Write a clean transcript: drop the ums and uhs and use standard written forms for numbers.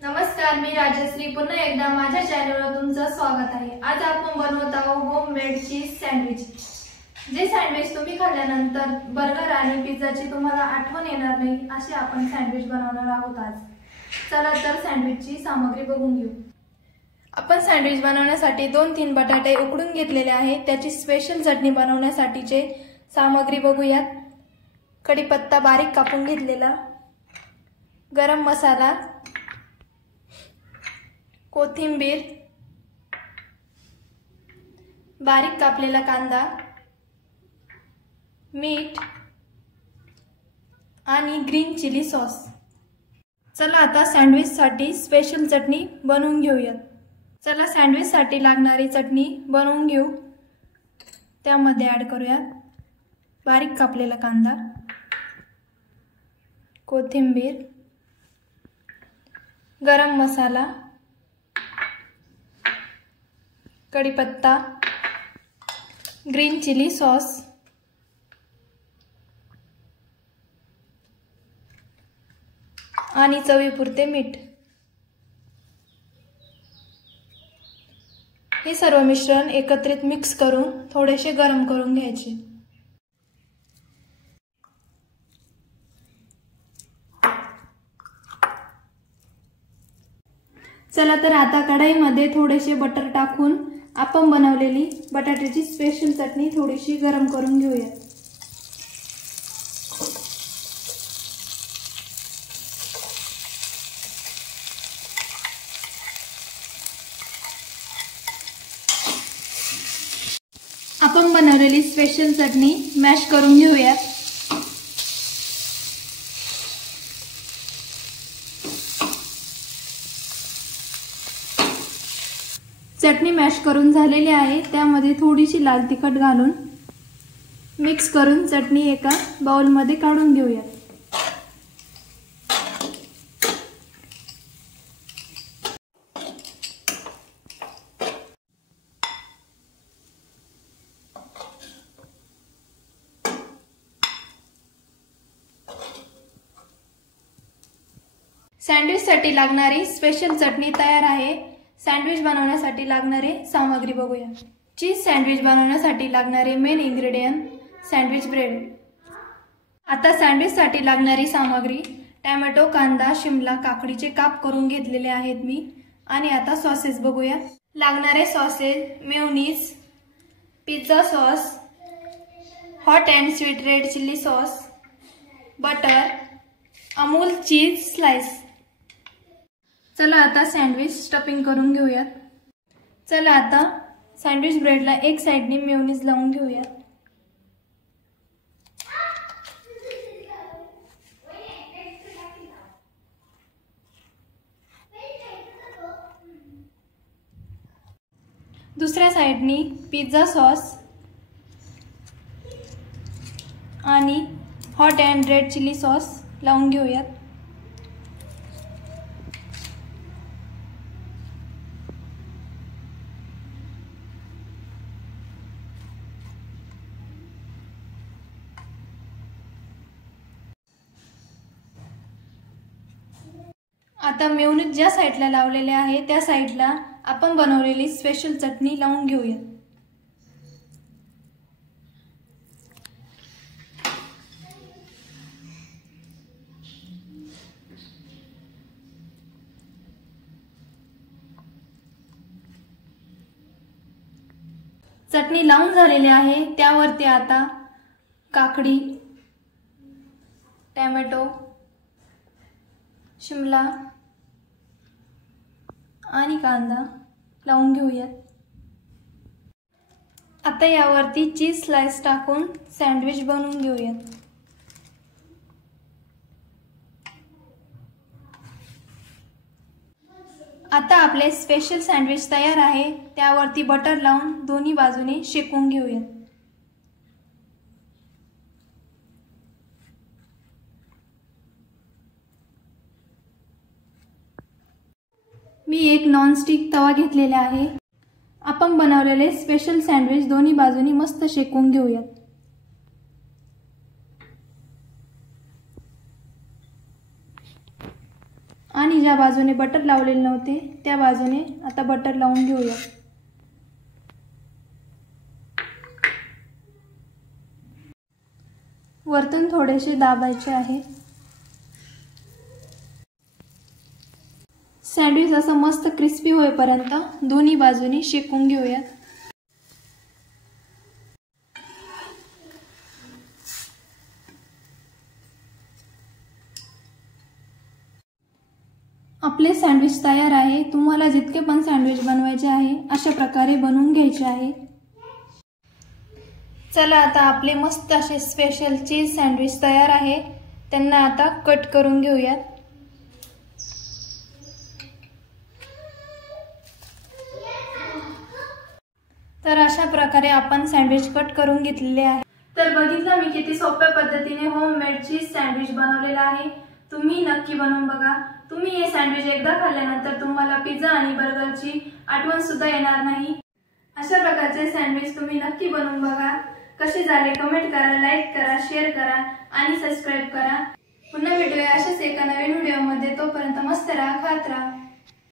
नमस्कार, मी राजश्री पुन्हा एकदा माझ्या चॅनलवर तुमचं स्वागत आहे। आज आपण बनवत आहोत होममेड चीज सँडविच। जे सँडविच तुम्ही खाल्ल्यानंतर बर्गर आणि पिझ्झाची तुम्हाला आठवण येणार नाही असे आपण सँडविच बनवणार आहोत आज। चला तर सँडविचची सामग्री बघून घेऊ। आपण सँडविच बनवण्यासाठी 2-3 बटाटे उकडून घेतलेले आहेत। त्याची स्पेशल चटणी बनवण्यासाठीचे सामग्री बघूयात। कढीपत्ता बारीक कापून घेतलेला, गरम मसाला, कोथिंबीर, बारीक कापलेला कांदा, मीठ आणि ग्रीन चिली सॉस। चला आता सँडविच साठी स्पेशल चटणी बनवून घेऊयात। चला सँडविच साठी लागणारी चटणी बनवून घेऊ। त्यामध्ये ऍड करूया बारीक कापलेला कांदा, कोथिंबीर, गरम मसाला, कढीपत्ता, ग्रीन चिली सॉस आणि चवीपुरते मीठ। हे सर्व मिश्रण एकत्रित मिक्स करून थोडेसे गरम करून घ्यायचे। चला तर आता कढईमध्ये थोडेसे बटर टाकून आपण बनवलेली बटाट्याची स्पेशल चटणी थोडीशी गरम करून घेऊया। आपण बनवलेली स्पेशल चटणी मॅश करून घेऊया। चटणी मॅश करून झालेली आहे। त्यामध्ये थोडीशी लाल तिखट घालून मिक्स करून चटणी एका बाउल मध्ये काढून घेऊया। सँडविच साठी लागणारी स्पेशल चटणी तयार आहे। सँडविच बनवण्यासाठी लागणारे सामग्री बघूया। चीज सँडविच बनवण्यासाठी लागणारे मेन इन्ग्रेडियंट सँडविच ब्रेड। आता सँडविच साठी लागणारी सामग्री टोमॅटो, कांदा, शिमला, काकडीचे काप करून घेतलेले आहेत मी। आणि आता सॉसेस बघूया। लागणारे sauces mayonnaise, pizza sauce, hot and sweet red chilli sauce, butter, Amul cheese slice. चला आता सँडविच स्टफिंग करून घेऊयात। चला आता सँडविच ब्रेडला एक साइडने मेयोनीज लावून घेऊयात। दुसऱ्या साइडने पिझ्झा सॉस आणि hot and red chilli sauce लावून घेऊयात। आता मेयोनीज ज्या साइडला लावलेले आहे त्या साइडला आपण बनवलेली स्पेशल चटणी लावून घेऊया। चटणी लावून झालेली आहे। त्यावरती आता काकडी, टोमॅटो, शिमला आणि कांदा लावून घेऊयात। आता यावरती चीज स्लाइस टाकून सँडविच बनवून घेऊयात। आता आपले स्पेशल सँडविच तयार आहे। त्यावरती बटर लावून दोन्ही बाजूने शेकून घेऊयात। मी एक नॉनस्टिक तवा घेतलेला आहे। आपण बनवलेले स्पेशल सँडविच दोन्ही बाजूनी मस्त शेकून घेऊयात। आणि ज्या बाजूने बटर लावलेले नव्हते त्या बाजूने आता बटर लावून घेऊया। वरतून थोडेसे दाबायचे आहे। सँडविच असं मस्त क्रिस्पी होईपर्यंत दोन्ही बाजूनी शेकून घेऊयात। आपले सँडविच तयार आहे। तुम्हाला जितके पण सँडविच बनवायचे आहे अशा प्रकारे बनवून घ्यायचे आहे। चला आता आपले मस्त असे स्पेशल चीज सँडविच तयार आहे। त्यांना आता कट करून घेऊयात। तर अशा प्रकारे आपण सँडविच कट करून घेतलेले आहे। तर बघितलं मी किती सोप्या पद्धतीने होममेड चीज सँडविच बनवलेला आहे। तुम्ही नक्की बनवून बघा। तुम्ही हे सँडविच एकदा खाल्ल्यानंतर तुम्हाला पिझ्झा आणि बर्गरची आठवण सुद्धा येणार नाही। अशा प्रकारचे सँडविच तुम्ही नक्की बनवून बघा। कसे झाले कमेंट करा, लाईक करा, शेअर करा आणि सबस्क्राइब करा। पुन्हा भेटूया अशाच एका नवीन व्हिडिओमध्ये। तोपर्यंत मस्त राहा, खात राहा।